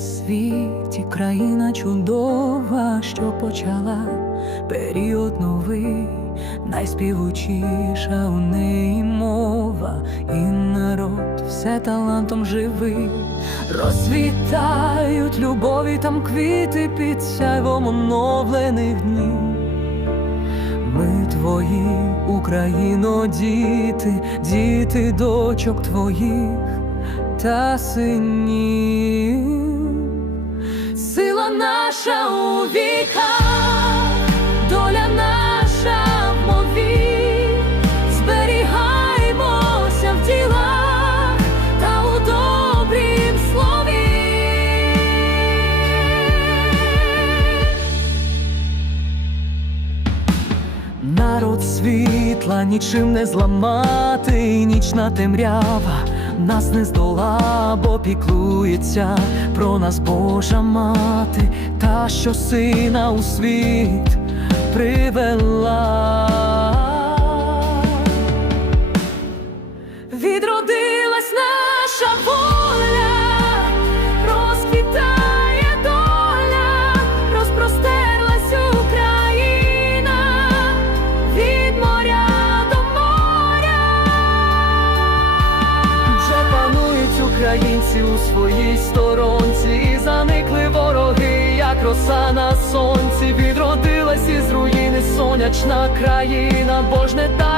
світі країна чудова, що почала період новий, найспівучіша у неї мова, і народ все талантом живий, розцвітають любові там квіти під сяйвом оновлених днів. Ми твої, Україно, діти, діти дочок твоїх та синів. Сила наша у віках, доля наша мові, зберігаймося в ділах та у добрім слові. Народ світла нічим не зламати, нічна темрява нас не здола, бо піклується про нас Божа мати, та що сина у світ привела. Відродилась наша воля, українці у своїй сторонці, і заникли вороги, як роса на сонці. Відродилась із руїни сонячна країна, бо ж не даром